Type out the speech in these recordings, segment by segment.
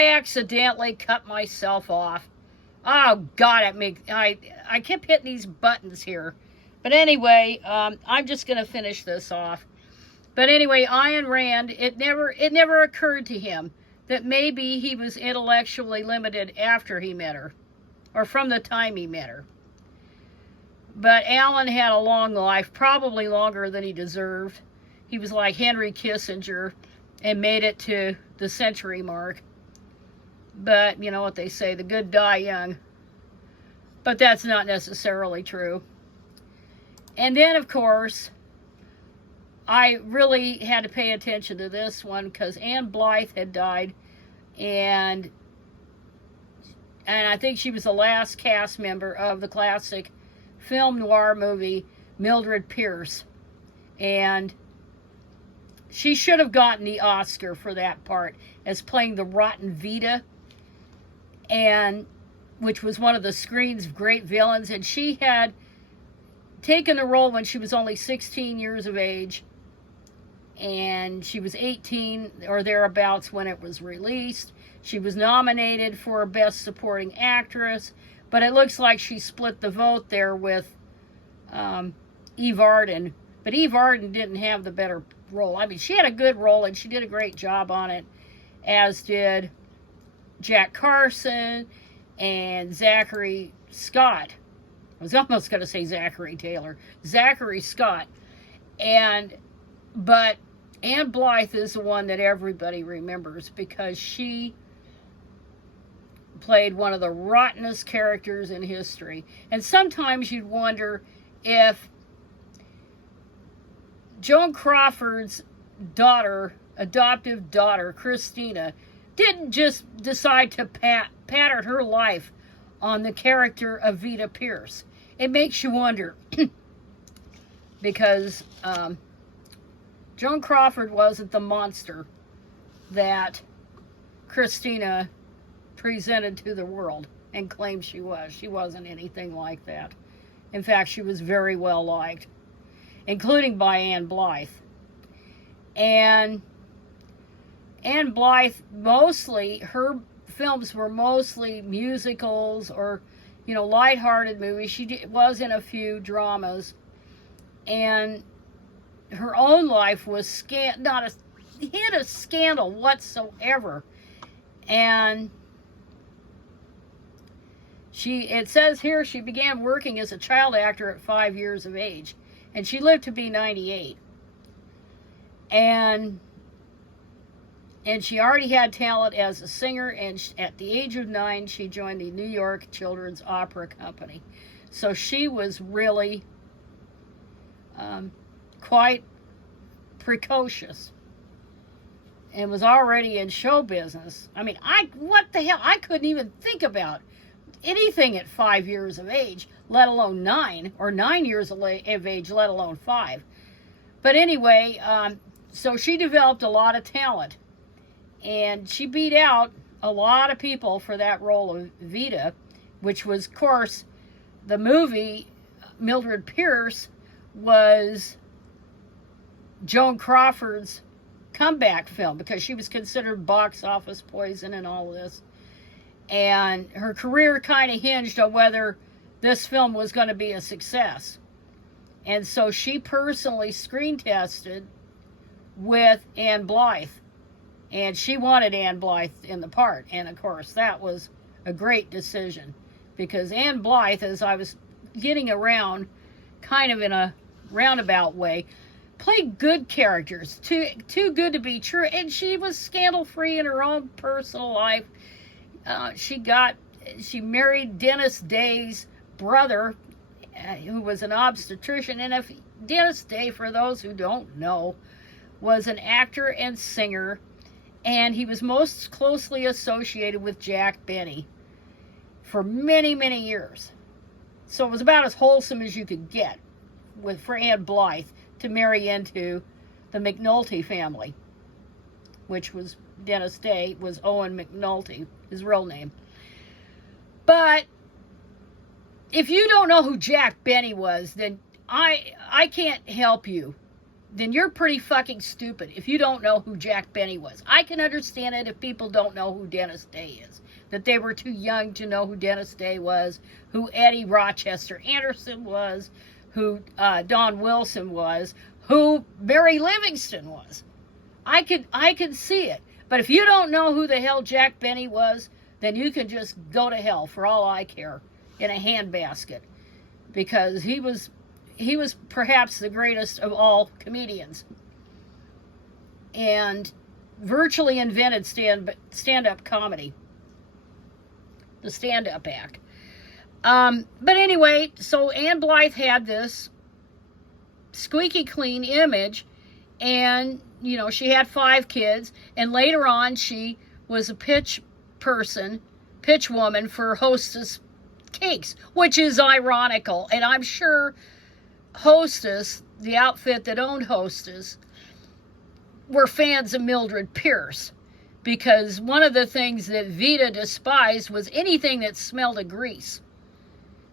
I accidentally cut myself off. Oh God, I kept hitting these buttons here. But anyway, I'm just gonna finish this off. But anyway, Ayn Rand, it never occurred to him that maybe he was intellectually limited after he met her, or from the time he met her. But Alan had a long life, probably longer than he deserved. He was like Henry Kissinger and made it to the century mark. But you know what they say, the good die young. But that's not necessarily true. And then, of course, I really had to pay attention to this one because Anne Blythe had died, and I think she was the last cast member of the classic film noir movie Mildred Pierce, and she should have gotten the Oscar for that part as playing the rotten Vita, and which was one of the screen's great villains. And she had taken the role when she was only 16 years of age, and she was 18 or thereabouts when it was released. She was nominated for Best Supporting Actress, but it looks like she split the vote there with Eve Arden. But Eve Arden didn't have the better role. I mean, she had a good role, and she did a great job on it, as did Jack Carson and Zachary Scott. I was almost going to say Zachary Taylor. Zachary Scott. But Anne Blythe is the one that everybody remembers because she played one of the rottenest characters in history. And sometimes you'd wonder if Joan Crawford's adoptive daughter, Christina, didn't just decide to pattern her life on the character of Vita Pierce. It makes you wonder because Joan Crawford wasn't the monster that Christina presented to the world and claimed she was. She wasn't anything like that. In fact, she was very well liked, including by Anne Blythe. And Anne Blythe, her films were mostly musicals or, lighthearted movies. She was in a few dramas. And her own life was not a hint of scandal whatsoever. And it says here she began working as a child actor at 5 years of age. And she lived to be 98. And she already had talent as a singer, and at the age of 9, she joined the New York Children's Opera Company. So she was really quite precocious and was already in show business. I mean, what the hell? I couldn't even think about anything at 5 years of age, let alone 9, or 9 years of age, let alone 5. But anyway, so she developed a lot of talent. And she beat out a lot of people for that role of Vita, which was, of course, the movie Mildred Pierce was Joan Crawford's comeback film because she was considered box office poison and all this. And her career kind of hinged on whether this film was going to be a success. And so she personally screen tested with Anne Blythe. And she wanted Anne Blythe in the part. And, of course, that was a great decision. Because Anne Blythe, as I was getting around, kind of in a roundabout way, played good characters. Too good to be true. And she was scandal-free in her own personal life. She married Dennis Day's brother, who was an obstetrician. And Dennis Day, for those who don't know, was an actor and singer. And he was most closely associated with Jack Benny for many, many years. So it was about as wholesome as you could get for Anne Blythe to marry into the McNulty family, which was Dennis Day, was Owen McNulty, his real name. But if you don't know who Jack Benny was, then I can't help you then you're pretty fucking stupid if you don't know who Jack Benny was. I can understand it if people don't know who Dennis Day is, that they were too young to know who Dennis Day was, who Eddie Rochester Anderson was, who Don Wilson was, who Barry Livingston was. I could see it. But if you don't know who the hell Jack Benny was, then you can just go to hell for all I care in a handbasket, because he was perhaps the greatest of all comedians and virtually invented stand-up comedy, the stand-up act. But anyway, so Ann Blythe had this squeaky clean image, and, you know, she had 5 kids, and later on she was a pitch woman for Hostess Cakes, which is ironical, and I'm sure Hostess, the outfit that owned Hostess, were fans of Mildred Pierce, because one of the things that Vita despised was anything that smelled of grease.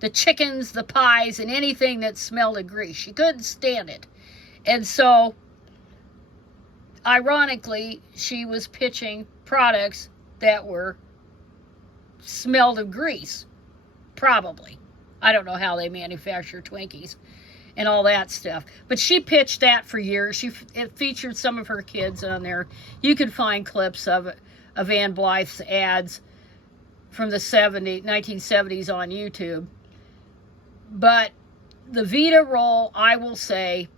The chickens, the pies, and anything that smelled of grease. She couldn't stand it. And so, ironically, she was pitching products that were smelled of grease. Probably. I don't know how they manufacture Twinkies and all that stuff. But she pitched that for years. It featured some of her kids on there. You can find clips of Ann Blythe's ads from the 1970s on YouTube. But the Vita role, I will say,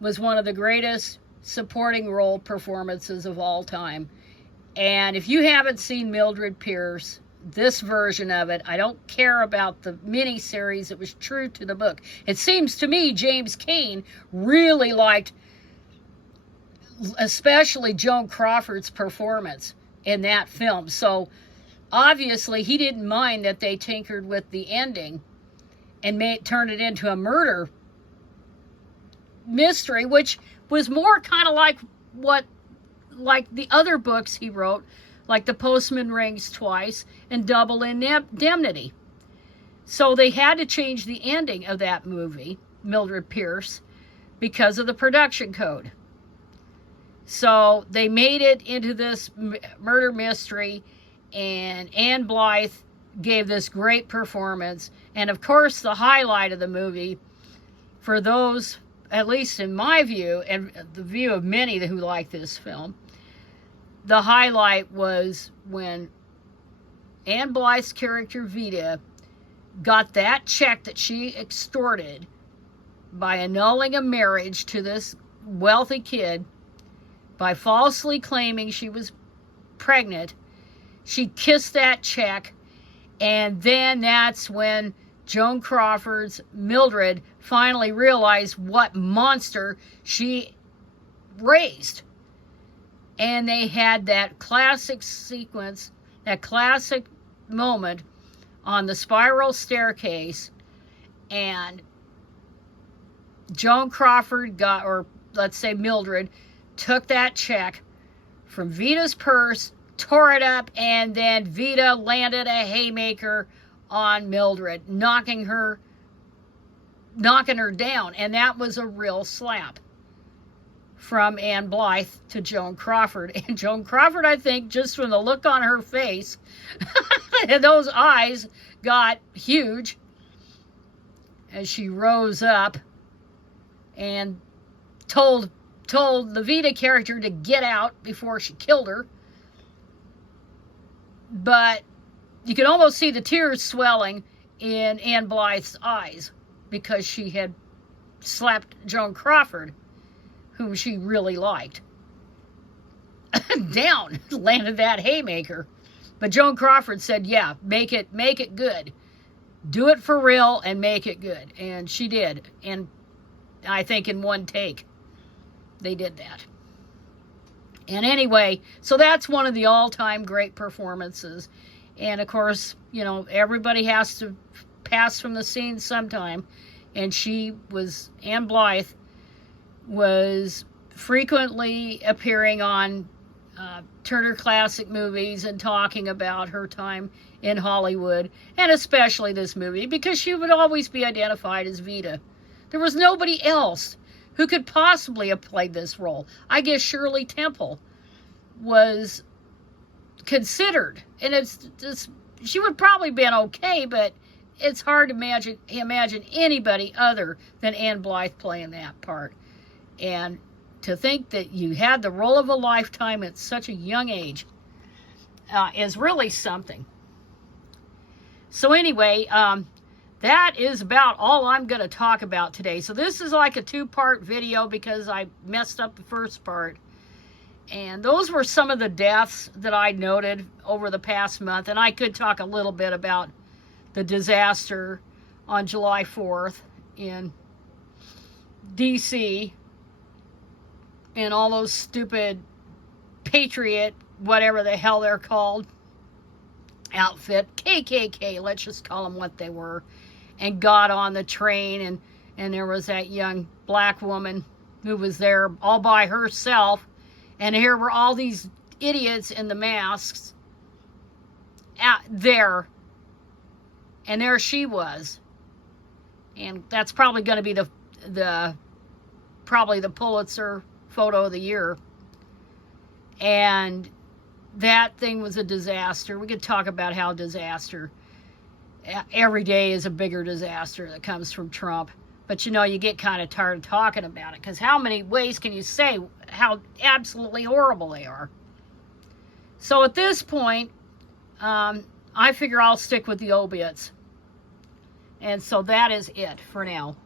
was one of the greatest supporting role performances of all time. And if you haven't seen Mildred Pierce, this version of it, I don't care about the miniseries. It was true to the book. It seems to me James Cain really liked especially Joan Crawford's performance in that film. So obviously he didn't mind that they tinkered with the ending and turned it into a murder mystery, which was more kind of like the other books he wrote, like The Postman Rings Twice and Double Indemnity. So they had to change the ending of that movie, Mildred Pierce, because of the production code. So they made it into this murder mystery, and Ann Blythe gave this great performance. And of course, the highlight of the movie, for those, at least in my view, and the view of many who like this film, the highlight was when Ann Blythe's character Vita got that check that she extorted by annulling a marriage to this wealthy kid, by falsely claiming she was pregnant. She kissed that check, and then that's when Joan Crawford's Mildred finally realized what monster she raised. And they had that classic sequence, that classic moment on the spiral staircase, and Joan Crawford got, or let's say Mildred, took that check from Vita's purse, tore it up, and then Vita landed a haymaker on Mildred, knocking her down. And that was a real slap from Ann Blythe to Joan Crawford. And Joan Crawford, I think, just from the look on her face, and those eyes got huge as she rose up and told the Vita character to get out before she killed her. But you could almost see the tears swelling in Ann Blythe's eyes because she had slapped Joan Crawford, whom she really liked, down, landed that haymaker. But Joan Crawford said, yeah, make it good. Do it for real and make it good. And she did. And I think in one take, they did that. And anyway, so that's one of the all-time great performances. And of course, you know, everybody has to pass from the scene sometime. And Ann Blythe was frequently appearing on Turner Classic Movies and talking about her time in Hollywood, and especially this movie, because she would always be identified as Vita. There was nobody else who could possibly have played this role. I guess Shirley Temple was considered, and it's just, she would probably been okay, but it's hard to imagine anybody other than Ann Blythe playing that part. And to think that you had the role of a lifetime at such a young age is really something. So anyway, that is about all I'm going to talk about today. So this is like a two-part video because I messed up the first part. And those were some of the deaths that I noted over the past month. And I could talk a little bit about the disaster on July 4th in D.C. and all those stupid Patriot, whatever the hell they're called, outfit, KKK, let's just call them what they were, and got on the train, and there was that young black woman who was there all by herself, and here were all these idiots in the masks out there, and there she was. And that's probably going to be probably the Pulitzer photo of the year. And that thing was a disaster. We could talk about how disaster every day is a bigger disaster that comes from Trump. But you know, you get kind of tired of talking about it, because how many ways can you say how absolutely horrible they are? So at this point, I figure I'll stick with the Obits. And so that is it for now.